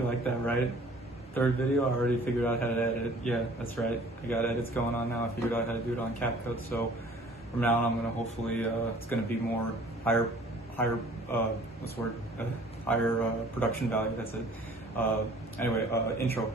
You like that, right? Third video, I already figured out how to edit it. Yeah, that's right. I got edits going on now. I figured out how to do it on CapCut. So from now on, I'm gonna hopefully it's gonna be more higher what's the word? Higher production value. That's it. Anyway, intro.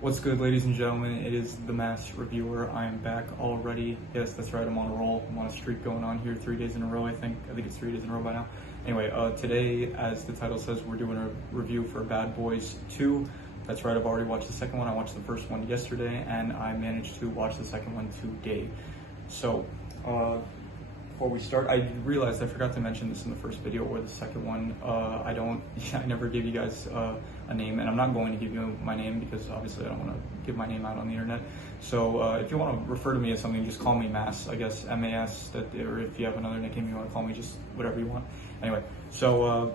What's good, ladies and gentlemen? It is the Mass Reviewer. I am back already. Yes, that's right. I'm on a roll. I'm on a streak going on here 3 days in a row. I think it's 3 days in a row by now. Anyway, today, as the title says, we're doing a review for Bad Boys 2. That's right. I've already watched the second one. I watched the first one yesterday, and I managed to watch the second one today. So, before we start, I realized I forgot to mention this in the first video or the second one. I never gave you guys a name, and I'm not going to give you my name because obviously I don't want to give my name out on the internet. So if you want to refer to me as something, just call me Mass, I guess, M-A-S, or if you have another nickname you want to call me, just whatever you want. Anyway, so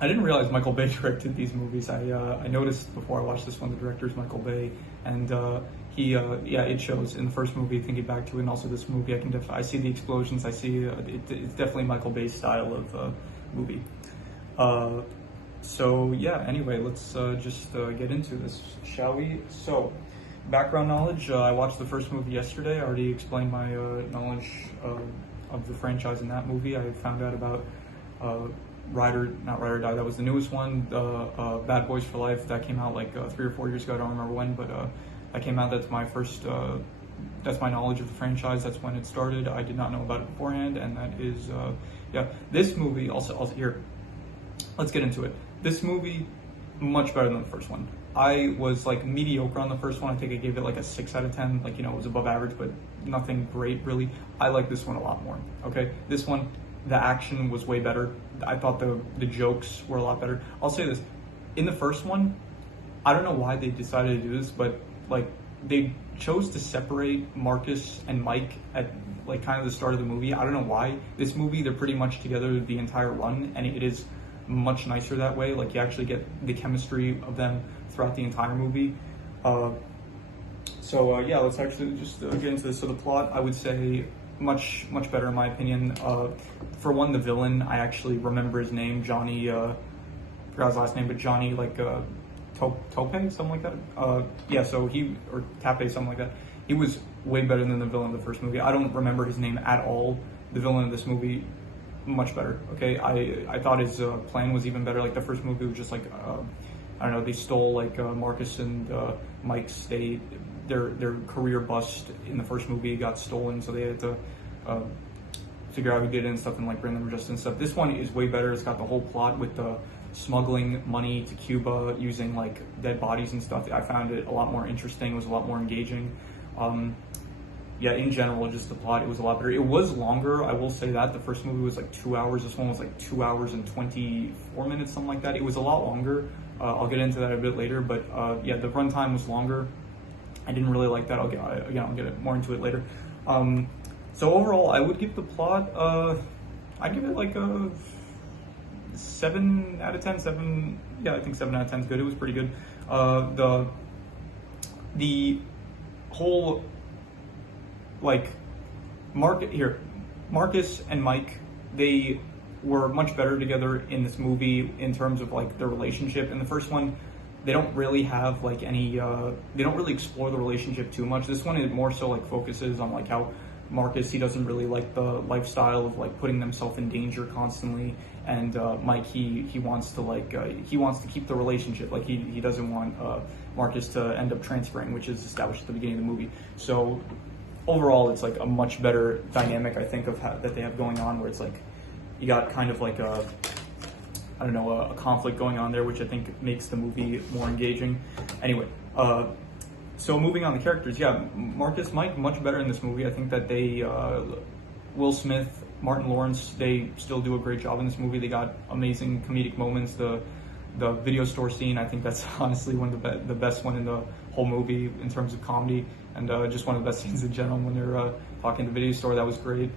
I didn't realize Michael Bay directed these movies. I noticed before I watched this one, the director's Michael Bay, and it shows in the first movie, thinking back to it, and also this movie, I see the explosions. I see it's definitely Michael Bay's style of movie. So yeah, anyway, let's just get into this, shall we? So, background knowledge. I watched the first movie yesterday. I already explained my knowledge of the franchise in that movie. I found out about Ride or Die. That was the newest one. Bad Boys for Life. That came out like 3 or 4 years ago. I don't remember when, but that came out. That's my first. That's my knowledge of the franchise. That's when it started. I did not know about it beforehand, and that is yeah. This movie also here. Let's get into it. This movie, much better than the first one. I was like mediocre on the first one. I think I gave it like a 6 out of 10. Like, you know, it was above average, but nothing great really. I like this one a lot more. Okay, this one, the action was way better. I thought the jokes were a lot better. I'll say this, in the first one, I don't know why they decided to do this, but like they chose to separate Marcus and Mike at like kind of the start of the movie. I don't know why. This movie, they're pretty much together the entire run, and it is much nicer that way. Like, you actually get the chemistry of them throughout the entire movie. Yeah, let's actually just get into this. So the plot, I would say, much better in my opinion. For one, the villain, I actually remember his name, Johnny, forgot his last name, but Johnny, like, Tope, something like that. Yeah, so or Tape, something like that. He was way better than the villain of the first movie. I don't remember his name at all. The villain of this movie, much better. Okay, I thought his plan was even better. Like, the first movie was just like, I don't know, they stole like Marcus and Mike's, their career bust in the first movie got stolen, so they had to figure out who did it and stuff, and like bring them justice and stuff. This one is way better. It's got the whole plot with the smuggling money to Cuba using like dead bodies and stuff. I found it a lot more interesting. It was a lot more engaging. Yeah, in general, just the plot, it was a lot better. It was longer, I will say that. The first movie was like 2 hours. This one was like 2 hours and 24 minutes, something like that. It was a lot longer. I'll get into that a bit later, but yeah, the runtime was longer. I didn't really like that. I'll get more into it later. So overall, I would give the plot, I'd give it like a 7 out of 10. Yeah, I think 7 out of 10 is good. It was pretty good. The whole, like, Marcus and Mike, they were much better together in this movie in terms of like their relationship. In the first one, they don't really have like any, they don't really explore the relationship too much. This one, it more so like focuses on like how Marcus, he doesn't really like the lifestyle of like putting himself in danger constantly, and Mike, he wants to like he wants to keep the relationship. Like, he doesn't want Marcus to end up transferring, which is established at the beginning of the movie. So overall, it's like a much better dynamic, I think, of that they have going on, where it's like you got kind of like a conflict going on there, which I think makes the movie more engaging. Anyway, so moving on the characters, yeah, Marcus, Mike, much better in this movie. I think that they, Will Smith, Martin Lawrence, they still do a great job in this movie. They got amazing comedic moments. The video store scene, I think that's honestly one of the best one in the whole movie in terms of comedy, and just one of the best scenes in general when they're talking to the video store. That was great.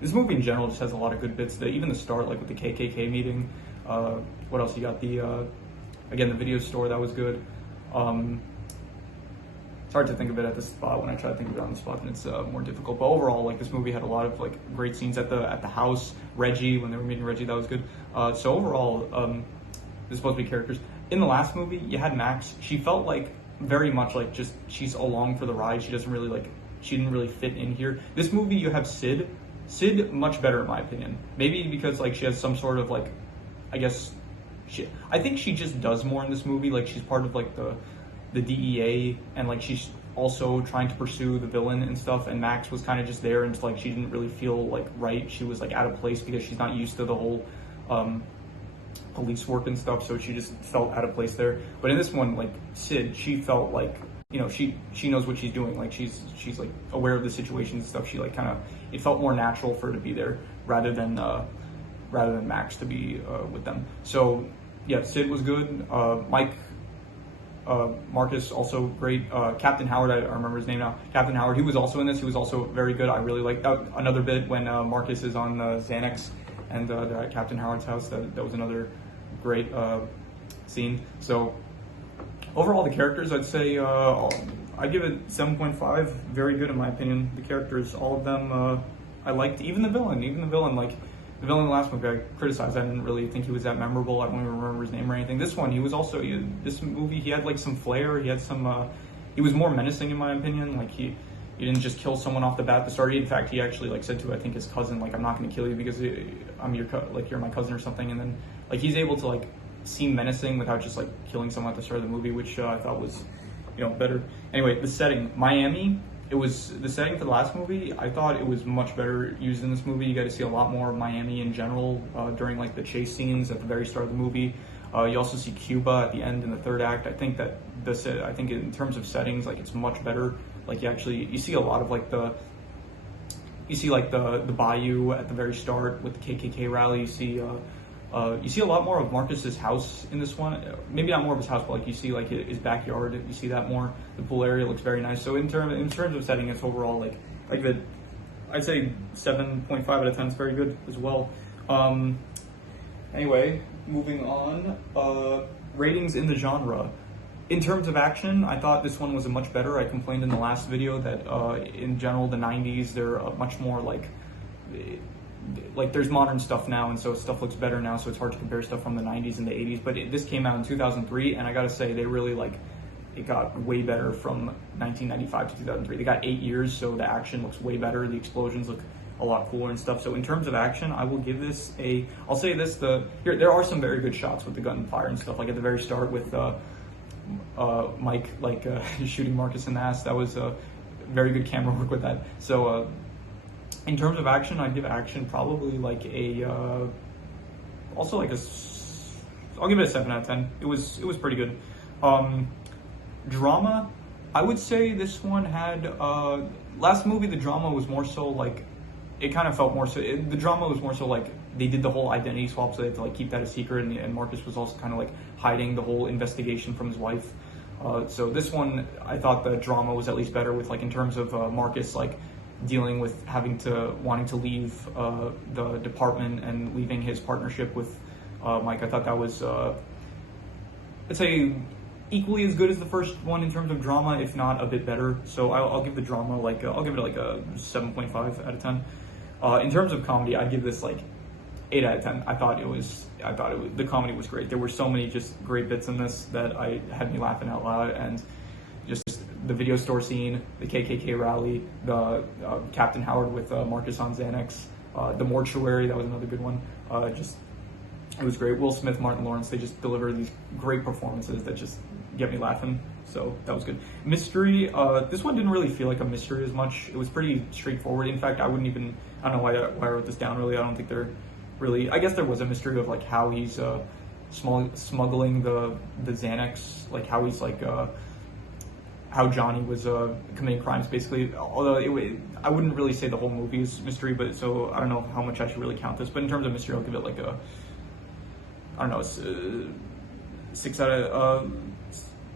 This movie in general just has a lot of good bits. Even the start, like with the KKK meeting. What else? You got again, the video store, that was good. It's hard to think of it at this spot. When I try to think of it on the spot, and it's more difficult. But overall, like, this movie had a lot of like great scenes at the house. Reggie, when they were meeting Reggie, that was good. So overall, They're supposed to be characters. In the last movie, you had Max. She felt like very much like just she's along for the ride. She doesn't really she didn't really fit in here. This movie, you have Sid. Sid, much better in my opinion. Maybe because like she has some sort of like, I guess, I think she just does more in this movie. Like she's part of like the DEA, and like she's also trying to pursue the villain and stuff. And Max was kind of just there, and like she didn't really feel like right. She was like out of place because she's not used to the whole police work and stuff. So she just felt out of place there. But in this one, like Sid, she felt like, you know, she knows what she's doing. Like she's like aware of the situation and stuff. She like kind of, it felt more natural for her to be there rather than Max to be with them. So yeah, Sid was good. Marcus also great. Captain Howard, I remember his name now. Captain Howard, he was also in this. He was also very good. I really liked that. Another bit when Marcus is on Xanax and they're at Captain Howard's house. That was another great scene. So overall, the characters, I'd say I give it 7.5. Very good in my opinion. The characters, all of them, I liked. Even the villain, like the villain in the last movie, I criticized. I didn't really think he was that memorable. I don't even remember his name or anything. This one, he was also, this movie, he had like some flair. He had some, he was more menacing in my opinion. Like he didn't just kill someone off the bat at the start. In fact, he actually like said to, I think, his cousin, like, I'm not going to kill you because I'm you're my cousin or something. And then like he's able to like seem menacing without just like killing someone at the start of the movie, which I thought was, you know, better. Anyway, the setting, Miami. It was the setting for the last movie. I thought it was much better used in this movie. You got to see a lot more of Miami in general during like the chase scenes at the very start of the movie. You also see Cuba at the end in the third act. I think that I think in terms of settings, like it's much better. Like you see a lot of like the bayou at the very start with the KKK rally. You see a lot more of Marcus's house in this one. Maybe not more of his house, but like you see like his backyard. You see that more. The pool area looks very nice. So in terms of setting, it's overall like I'd say 7.5 out of 10 is very good as well. Anyway, moving on. Ratings in the genre. In terms of action, I thought this one was a much better. I complained in the last video that in general the 90s they're much more like there's modern stuff now, and so stuff looks better now, so it's hard to compare stuff from the 90s and the 80s. But this came out in 2003, and I gotta say they really it got way better from 1995 to 2003. They got 8 years, so the action looks way better. The explosions look a lot cooler and stuff. So in terms of action, I will give this I'll say this, there are some very good shots with the gunfire and stuff, like at the very start with Mike shooting Marcus in the ass. That was very good camera work with that. So in terms of action, I'd give action probably like I'll give it a 7 out of 10. It was pretty good. Drama, I would say this one had last movie the drama was more so like it kind of felt more so the drama was more so like they did the whole identity swap, so they had to like keep that a secret, and Marcus was also kind of like hiding the whole investigation from his wife. So this one, I thought the drama was at least better with like in terms of Marcus like dealing with wanting to leave the department and leaving his partnership with Mike. I thought that was I'd say equally as good as the first one in terms of drama, if not a bit better. So I'll give the drama I'll give it like a 7.5 out of 10. In terms of comedy, I'd give this like 8 out of 10. I thought the comedy was great. There were so many just great bits in this that had me laughing out loud, and just the video store scene, the KKK rally, the Captain Howard with Marcus on Xanax, the mortuary, that was another good one. It was great. Will Smith, Martin Lawrence, they just deliver these great performances that just get me laughing. So that was good. Mystery, this one didn't really feel like a mystery as much. It was pretty straightforward. In fact, I don't know why I wrote this down really. I don't think there really, I guess there was a mystery of like how he's smuggling the Xanax, like how he's like, how Johnny was committing crimes basically. Although I wouldn't really say the whole movie is mystery, but so I don't know how much I should really count this. But in terms of mystery, I'll give it like a, I don't know, 6 out of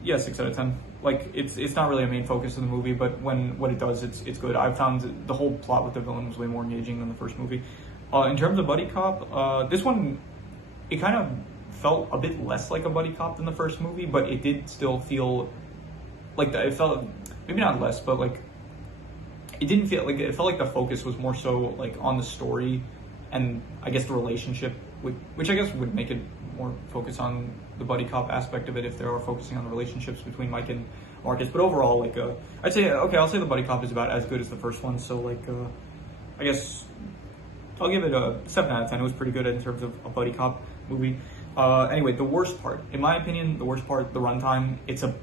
6 out of 10. Like it's not really a main focus of the movie, but what it does, it's good. I found the whole plot with the villain was way more engaging than the first movie. In terms of buddy cop, this one, it kind of felt a bit less like a buddy cop than the first movie, but it did still feel like that. It felt maybe not less, but like it felt like the focus was more so like on the story and I guess the relationship which I guess would make it more focus on the buddy cop aspect of it if they are focusing on the relationships between Mike and Marcus. But overall, like, I'd say, okay, I'll say the buddy cop is about as good as the first one. So, like, I guess I'll give it a 7 out of 10. It was pretty good in terms of a buddy cop movie. Anyway, the worst part, in my opinion, the runtime, it's a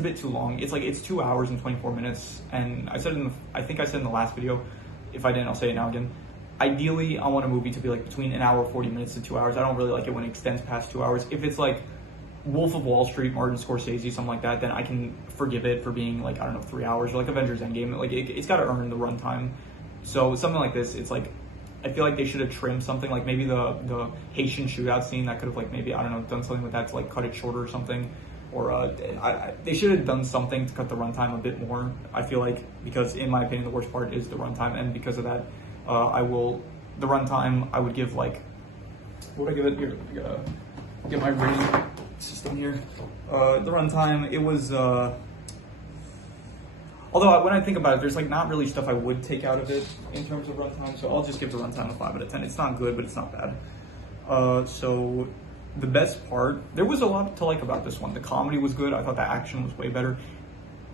bit too long. It's 2 hours and 24 minutes. And I think I said in the last video, if I didn't, I'll say it now again. Ideally, I want a movie to be like between an hour, 40 minutes to 2 hours. I don't really like it when it extends past 2 hours. If it's like Wolf of Wall Street, Martin Scorsese, something like that, then I can forgive it for being like, I don't know, 3 hours, or like Avengers Endgame. Like, it's got to earn the runtime. So something like this, it's like, I feel like they should have trimmed something, like maybe the Haitian shootout scene, that could have, like, maybe, I don't know, done something with that to like cut it shorter or something. Or they should have done something to cut the runtime a bit more, I feel like, because in my opinion the worst part is the runtime, and because of that, the runtime I would give, like, what would I give it here? I gotta get my rating system here. The runtime, it was, although when I think about it, there's like not really stuff I would take out of it in terms of runtime, so I'll just give the runtime a 5 out of 10. It's not good, but it's not bad. So the best part, there was a lot to like about this one. The comedy was good. I thought the action was way better.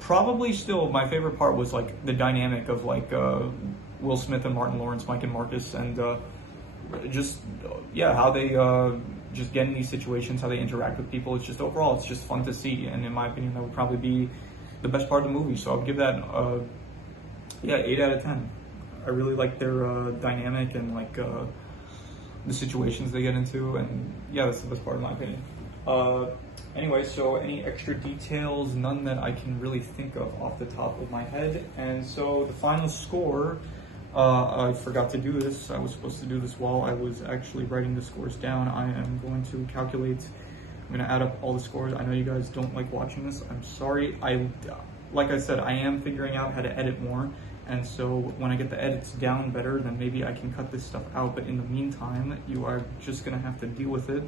Probably still my favorite part was like the dynamic of like Will Smith and Martin Lawrence, Mike and Marcus, and just how they just get in these situations, how they interact with people. It's just overall, it's just fun to see, and in my opinion, that would probably be the best part of the movie. So I would give that 8 out of 10. I really like their dynamic and like the situations they get into, and yeah, that's the best part in my opinion. Anyway, so any extra details? None that I can really think of off the top of my head. And so the final score, I forgot to do this. I was supposed to do this while I was actually writing the scores down. I am going to calculate, I'm going to add up all the scores. I know you guys don't like watching this. I'm sorry. Like I said, I am figuring out how to edit more. And so when I get the edits down better, then maybe I can cut this stuff out. But in the meantime, you are just gonna have to deal with it.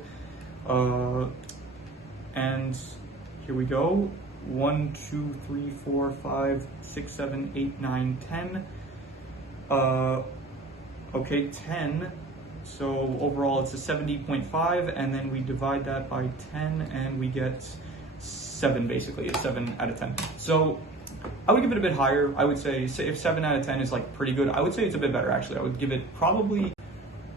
And here we go. 1, 2, 3, 4, 5, 6, 7, 8, 9, 10. Okay, 10. So overall it's a 70.5, and then we divide that by 10 and we get 7, basically. It's 7 out of 10. So I would give it a bit higher. I would say if 7 out of 10 is like pretty good, I would say it's a bit better actually. I would give it probably,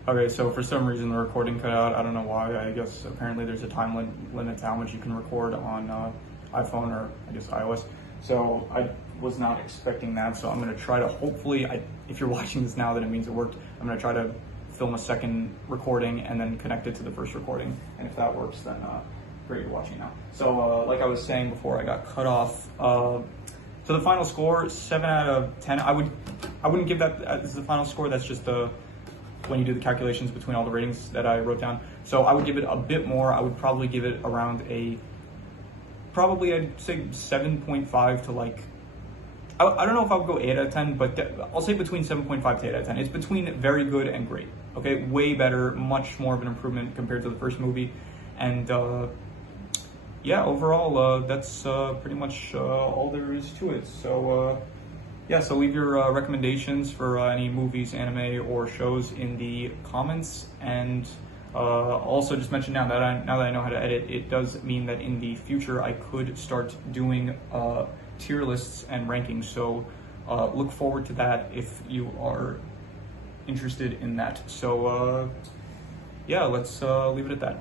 okay, so for some reason the recording cut out. I don't know why. I guess apparently there's a time limit to how much you can record on iPhone, or I guess iOS. So I was not expecting that. So I'm gonna try to, hopefully, if you're watching this now, then it means it worked. I'm gonna try to film a second recording and then connect it to the first recording. And if that works, then great, you're watching now. So like I was saying before I got cut off, so the final score, 7 out of 10. I wouldn't give that as the final score. That's just when you do the calculations between all the ratings that I wrote down. So I would give it a bit more. I would probably give it around I'd say 7.5 to like, I don't know if I would go 8 out of 10, but I'll say between 7.5 to 8 out of 10. It's between very good and great. Okay, way better, much more of an improvement compared to the first movie. And yeah, overall, that's pretty much all there is to it. So yeah, so leave your recommendations for any movies, anime, or shows in the comments. And also just mention now that I know how to edit, it does mean that in the future I could start doing tier lists and rankings. So look forward to that if you are interested in that. So yeah, let's leave it at that.